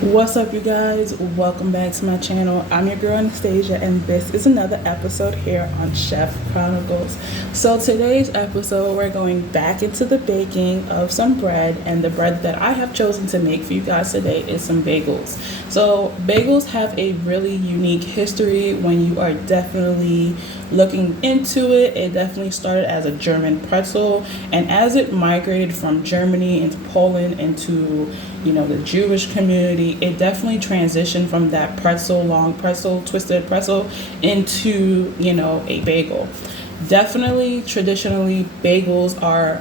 What's up, you guys? Welcome back to my channel. I'm your girl Anastasia, and this is another episode here on Chef Chronicles. So today's episode, we're going back into the baking of some bread, and the bread that I have chosen to make for you guys today is some bagels. So bagels have a really unique history when you are definitely looking into it. It definitely started as a German pretzel, and as it migrated from Germany into Poland into the Jewish community, it definitely transitioned from that pretzel, long pretzel, twisted pretzel, into a bagel. Definitely traditionally bagels are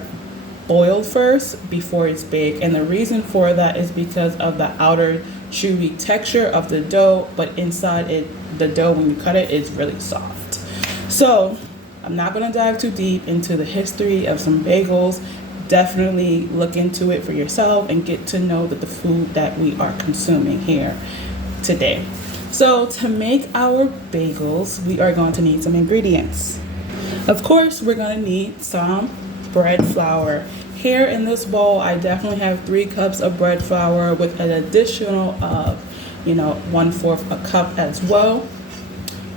boiled first before it's baked, and the reason for that is because of the outer chewy texture of the dough, but inside the dough, when you cut it, is really soft. So I'm not going to dive too deep into the history of some bagels. Definitely look into it for yourself and get to know the food that we are consuming here today. So to make our bagels, we are going to need some ingredients. Of course, we're going to need some bread flour. Here in this bowl, I definitely have 3 cups of bread flour with an additional of 1/4 a cup as well.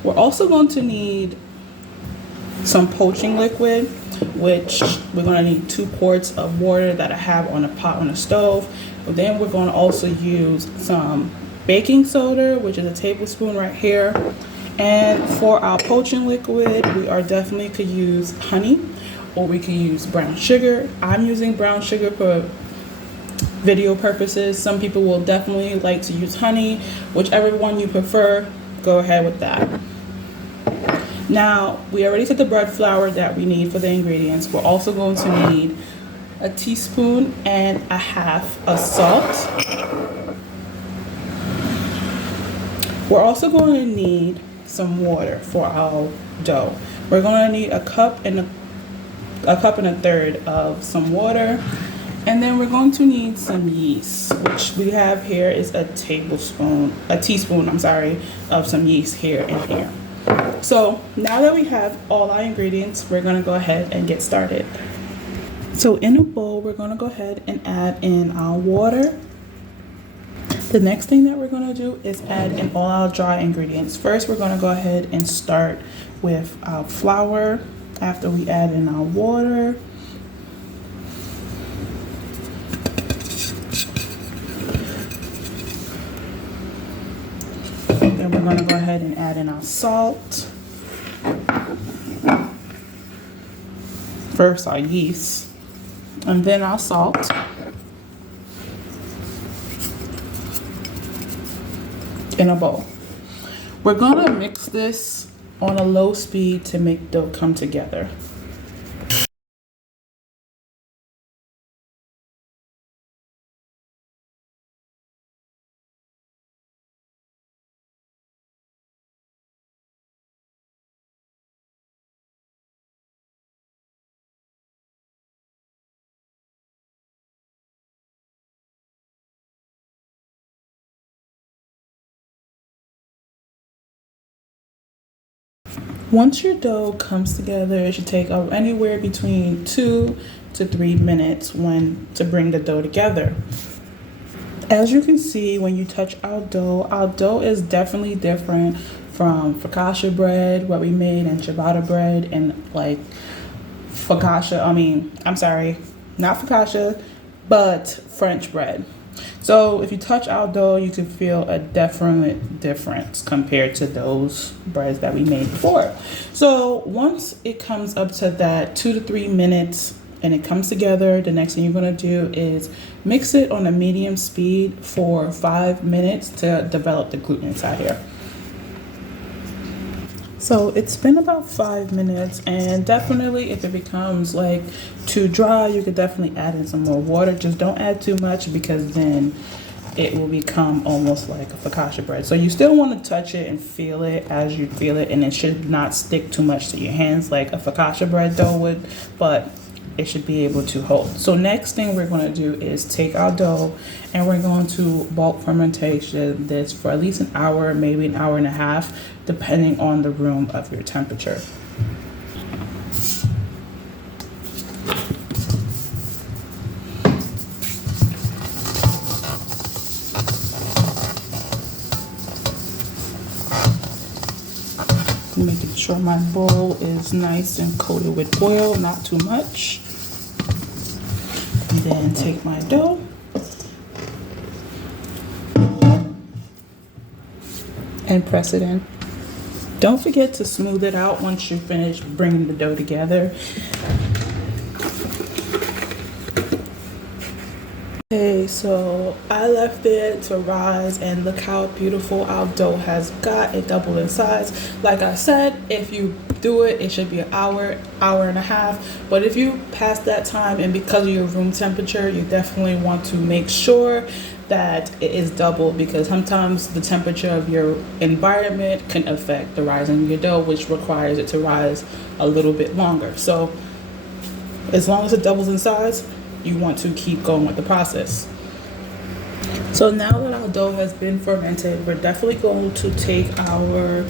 We're also going to need some poaching liquid, which we're going to need 2 quarts of water that I have on a pot on the stove. But then we're going to also use some baking soda, which is a tablespoon right here. And for our poaching liquid, we are definitely could use honey, or we could use brown sugar. I'm using brown sugar for video purposes. Some people will definitely like to use honey. Whichever one you prefer, go ahead with that. Now, we already said the bread flour that we need for the ingredients. We're also going to need a teaspoon and a half of salt. We're also going to need some water for our dough. We're going to need a cup and a third of some water. And then we're going to need some yeast, which we have here is a teaspoon, of some yeast here and here. So now that we have all our ingredients, we're going to go ahead and get started. So in a bowl, we're going to go ahead and add in our water. The next thing that we're going to do is add in all our dry ingredients. First, we're going to go ahead and start with our flour after we add in our water. Then we're going to go ahead and add in our salt. First our yeast, and then our salt. In a bowl. We're going to mix this on a low speed to make dough come together. Once your dough comes together, it should take anywhere between 2 to 3 minutes to bring the dough together. As you can see, when you touch our dough is definitely different from focaccia bread, what we made, and ciabatta bread, and like not focaccia, but French bread. So if you touch our dough, you can feel a definite difference compared to those breads that we made before. So once it comes up to that 2 to 3 minutes and it comes together, the next thing you're going to do is mix it on a medium speed for 5 minutes to develop the gluten inside here. So it's been about 5 minutes, and definitely if it becomes like too dry, you could definitely add in some more water. Just don't add too much, because then it will become almost like a focaccia bread. So you still want to touch it and feel it as you feel it, and it should not stick too much to your hands like a focaccia bread dough would, but it should be able to hold. So next thing we're going to do is take our dough, and we're going to bulk fermentation this for at least an hour, maybe an hour and a half, depending on the room of your temperature. Making sure my bowl is nice and coated with oil, not too much. And then take my dough and press it in. Don't forget to smooth it out once you finish bringing the dough together. Okay, so I left it to rise and look how beautiful our dough has got. It doubled in size. Like I said, if you do it, it should be an hour, hour and a half. But if you pass that time and because of your room temperature, you definitely want to make sure that it is double, because sometimes the temperature of your environment can affect the rising of your dough, which requires it to rise a little bit longer. So as long as it doubles in size, you want to keep going with the process. So now that our dough has been fermented, we're definitely going to take our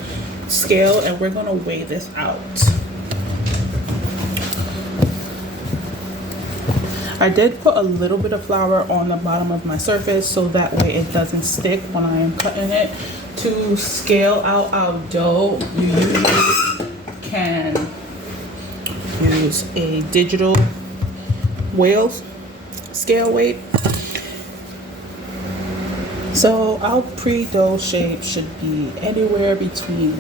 scale and we're going to weigh this out. I did put a little bit of flour on the bottom of my surface so that way it doesn't stick when I am cutting it. To scale out our dough, you usually can use a digital scale weight. So our pre-dough shape should be anywhere between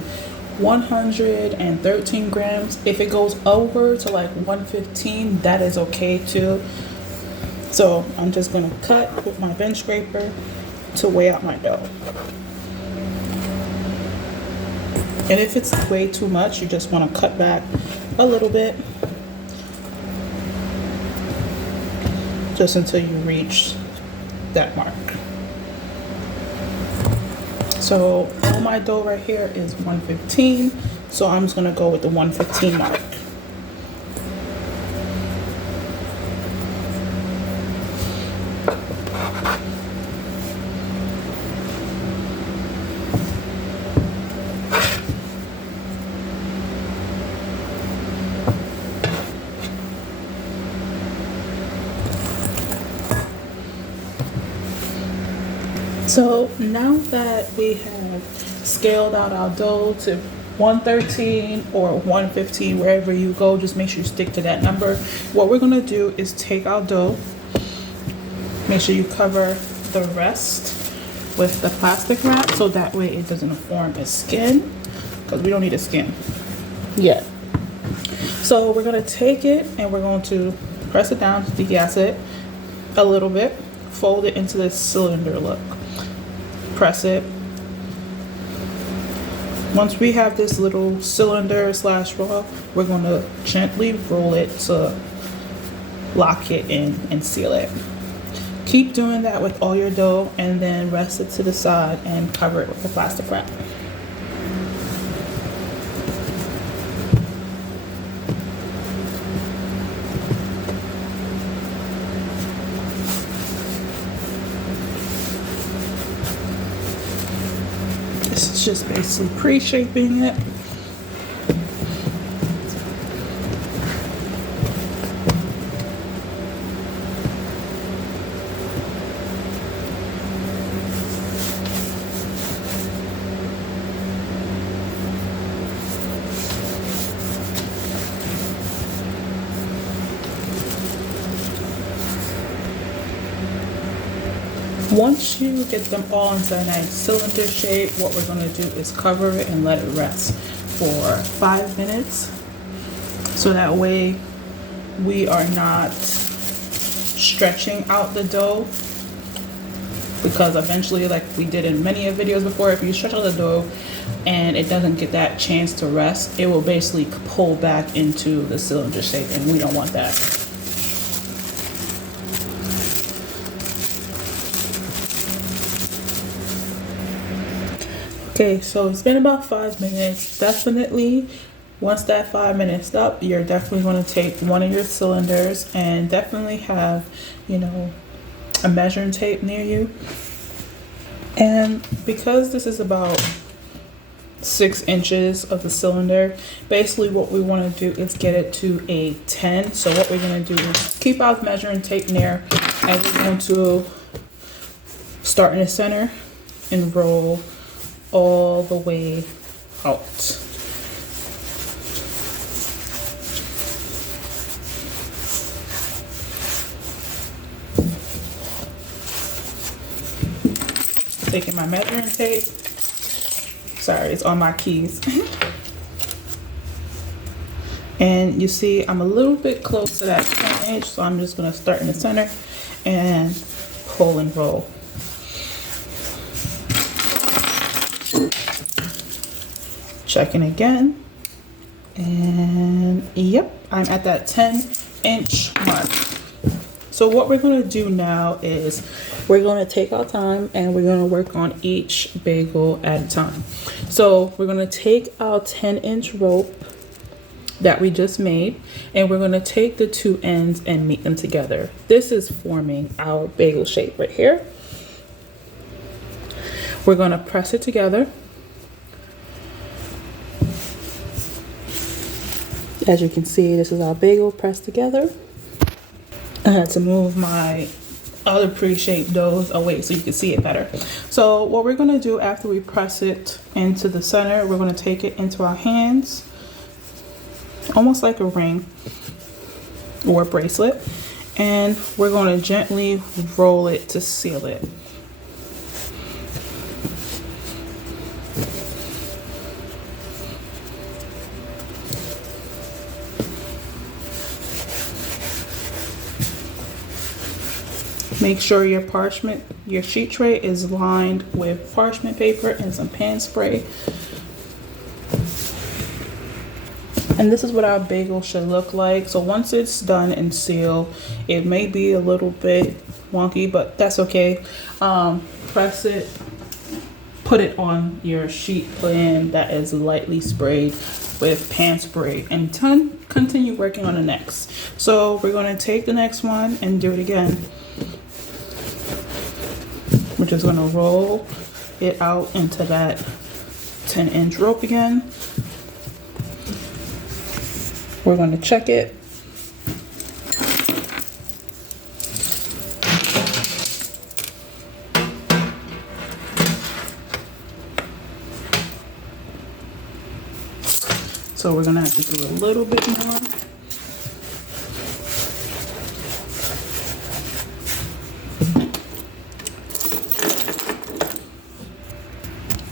113 grams. If it goes over to like 115, that is okay too. So I'm just gonna cut with my bench scraper to weigh out my dough. And if it's way too much, you just wanna cut back a little bit, just until you reach that mark. So all my dough right here is 115, so I'm just gonna go with the 115 mark. So now that we have scaled out our dough to 113 or 115, wherever you go, just make sure you stick to that number. What we're gonna do is take our dough, make sure you cover the rest with the plastic wrap so that way it doesn't form a skin, because we don't need a skin yet. So we're gonna take it and we're going to press it down, degas it a little bit, fold it into this cylinder look. Press it. Once we have this little cylinder slash roll, we're going to gently roll it to lock it in and seal it. Keep doing that with all your dough and then rest it to the side and cover it with the plastic wrap. This is just basically pre-shaping it. Once you get them all into a nice cylinder shape, what we're going to do is cover it and let it rest for 5 minutes. So that way we are not stretching out the dough, because eventually, like we did in many videos before, if you stretch out the dough and it doesn't get that chance to rest, it will basically pull back into the cylinder shape, and we don't want that. Okay, so it's been about 5 minutes. Definitely, once that 5 minutes up, you're definitely going to take one of your cylinders and definitely have, a measuring tape near you. And because this is about 6 inches of the cylinder, basically what we want to do is get it to a 10. So what we're going to do is keep our measuring tape near, and we're going to start in the center and roll all the way out. taking my measuring tape. Sorry, it's on my keys. And you see I'm a little bit close to that 10 inch, so I'm just gonna start in the center and pull and roll. Checking again. And yep, I'm at that 10-inch mark. So what we're going to do now is we're going to take our time and we're going to work on each bagel at a time. So we're going to take our 10-inch rope that we just made and we're going to take the two ends and meet them together. This is forming our bagel shape right here. We're going to press it together. As you can see, this is our bagel pressed together. I had to move my other pre-shaped doughs away so you can see it better. So what we're gonna do after we press it into the center, we're gonna take it into our hands, almost like a ring or a bracelet, and we're gonna gently roll it to seal it. Make sure your sheet tray is lined with parchment paper and some pan spray. And this is what our bagel should look like. So once it's done and sealed, it may be a little bit wonky, but that's okay. Press it, put it on your sheet pan that is lightly sprayed with pan spray, and continue working on the next. So we're going to take the next one and do it again. We're just going to roll it out into that 10-inch rope again. We're going to check it. So we're going to have to do a little bit more.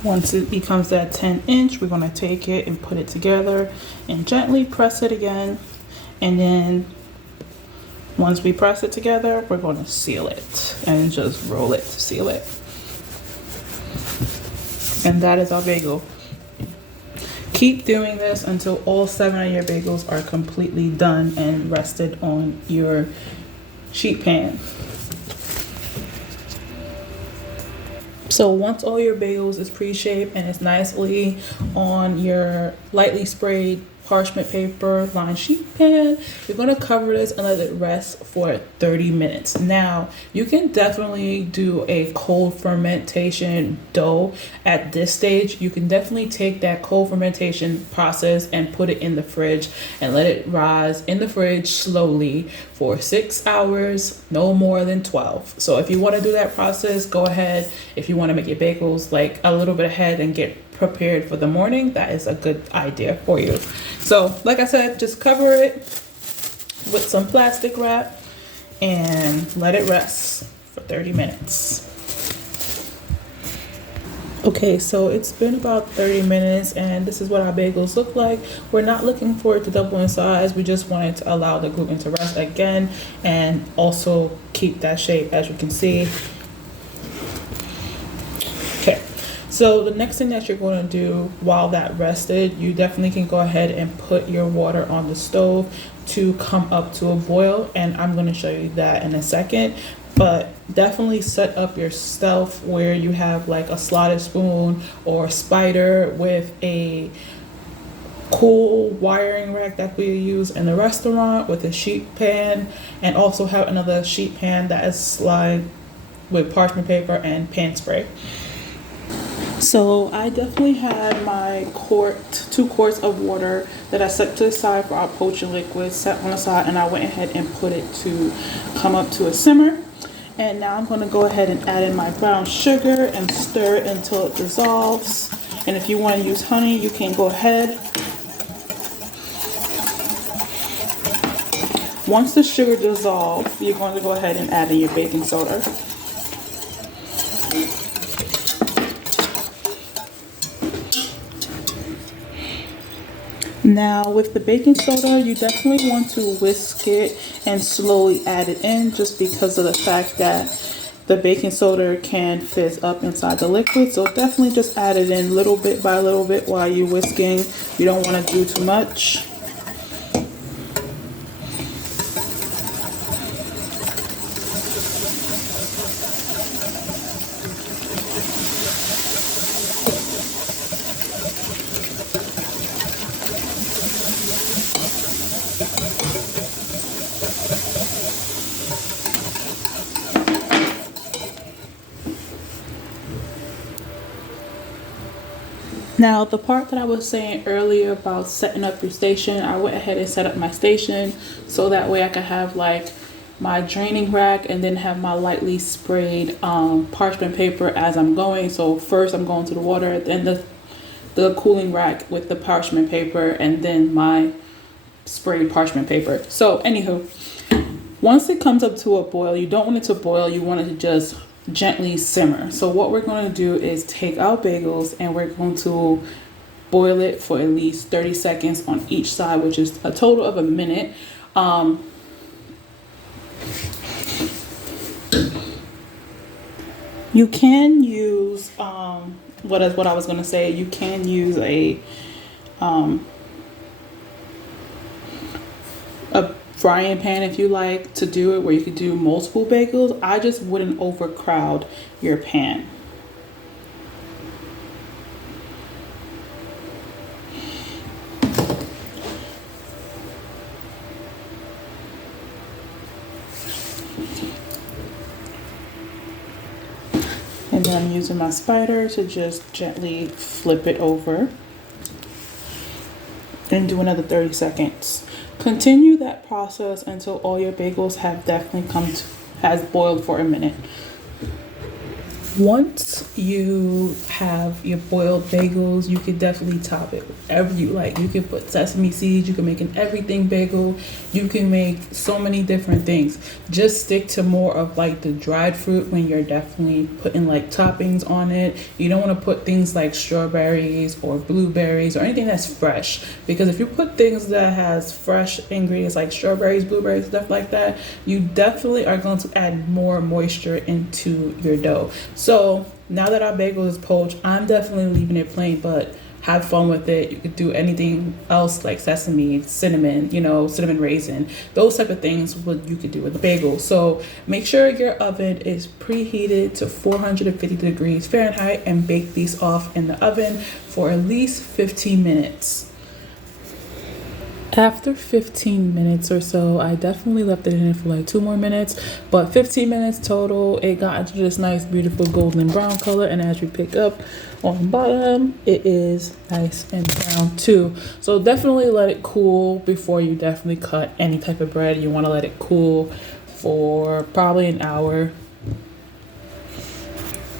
Once it becomes that 10-inch, we're going to take it and put it together and gently press it again. And then once we press it together, we're going to seal it and just roll it to seal it. And that is our bagel. Keep doing this until all 7 of your bagels are completely done and rested on your sheet pan. So once all your bagels is pre-shaped and it's nicely on your lightly sprayed parchment paper lined sheet pan, you're going to cover this and let it rest for 30 minutes. Now, you can definitely do a cold fermentation dough at this stage. You can definitely take that cold fermentation process and put it in the fridge and let it rise in the fridge slowly for 6 hours, no more than 12. So if you want to do that process, go ahead. If you want to make your bagels like a little bit ahead and get prepared for the morning, that is a good idea for you. So like I said, just cover it with some plastic wrap and let it rest for 30 minutes. Okay, so it's been about 30 minutes and this is what our bagels look like. We're not looking for it to double in size. We just wanted to allow the gluten to rest again and also keep that shape, as you can see. Okay. So the next thing that you're going to do while that rested, you definitely can go ahead and put your water on the stove to come up to a boil, and I'm going to show you that in a second. But definitely set up your stuff where you have like a slotted spoon or a spider with a cool wiring rack that we use in the restaurant with a sheet pan, and also have another sheet pan that is lined with parchment paper and pan spray. So I definitely had my 2 quarts of water that I set to the side for our poaching liquid set on the side, and I went ahead and put it to come up to a simmer. And now I'm going to go ahead and add in my brown sugar and stir it until it dissolves. And if you want to use honey, you can go ahead. Once the sugar dissolves, you're going to go ahead and add in your baking soda. Now with the baking soda, you definitely want to whisk it and slowly add it in, just because of the fact that the baking soda can fizz up inside the liquid. So definitely just add it in little bit by little bit while you're whisking. You don't want to do too much. Now, the part that I was saying earlier about setting up your station, I went ahead and set up my station so that way I could have like my draining rack and then have my lightly sprayed parchment paper as I'm going. So first I'm going to the water, then the cooling rack with the parchment paper, and then my sprayed parchment paper. So anywho, once it comes up to a boil, you don't want it to boil, you want it to just gently simmer. So what we're going to do is take our bagels and we're going to boil it for at least 30 seconds on each side, which is a total of a minute. You can use what I was going to say, you can use a frying pan if you like to do it, where you could do multiple bagels. I just wouldn't overcrowd your pan. And then I'm using my spider to just gently flip it over and do another 30 seconds. Continue that process until all your bagels have definitely has boiled for a minute. Once you have your boiled bagels, you can definitely top it whatever you like. You can put sesame seeds, you can make an everything bagel, you can make so many different things. Just stick to more of like the dried fruit when you're definitely putting like toppings on it. You don't want to put things like strawberries or blueberries or anything that's fresh, because if you put things that has fresh ingredients like strawberries, blueberries, stuff like that, you definitely are going to add more moisture into your dough. So now that our bagel is poached, I'm definitely leaving it plain, but have fun with it. You could do anything else like sesame, cinnamon, cinnamon raisin, those type of things what you could do with the bagel. So make sure your oven is preheated to 450 degrees Fahrenheit and bake these off in the oven for at least 15 minutes. After 15 minutes or so, I definitely left it in for like 2 more minutes, but 15 minutes total, it got into this nice, beautiful golden brown color. And as you pick up on the bottom, it is nice and brown too. So definitely let it cool before you definitely cut any type of bread. You want to let it cool for probably an hour.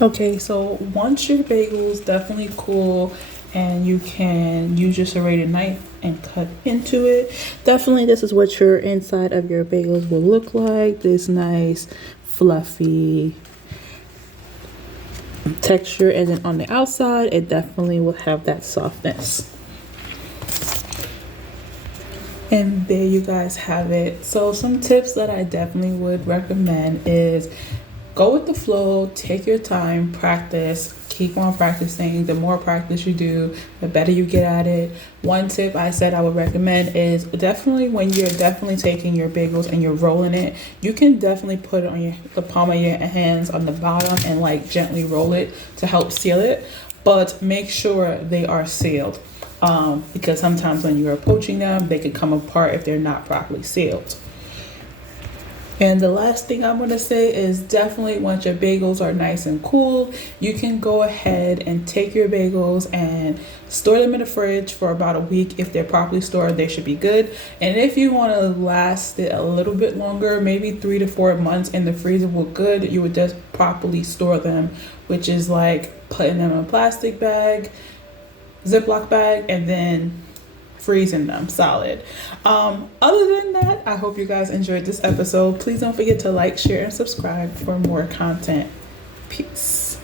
Okay, so once your bagels definitely cool and you can use your serrated knife and cut into it, definitely this is what your inside of your bagels will look like. This nice fluffy texture, and then on the outside it definitely will have that softness. And there you guys have it. So some tips that I definitely would recommend is go with the flow, take your time, practice, keep on practicing. The more practice you do, the better you get at it. One tip I said I would recommend is definitely when you're definitely taking your bagels and you're rolling it, you can definitely put it on the palm of your hands on the bottom and like gently roll it to help seal it, but make sure they are sealed, because sometimes when you're poaching them, they could come apart if they're not properly sealed. And the last thing I'm going to say is definitely once your bagels are nice and cool, you can go ahead and take your bagels and store them in the fridge for about a week. If they're properly stored, they should be good. And if you want to last it a little bit longer, maybe 3 to 4 months in the freezer will good, you would just properly store them, which is like putting them in a plastic bag, Ziploc bag, and then freezing them solid. Other than that, I hope you guys enjoyed this episode. Please don't forget to like, share, and subscribe for more content. Peace.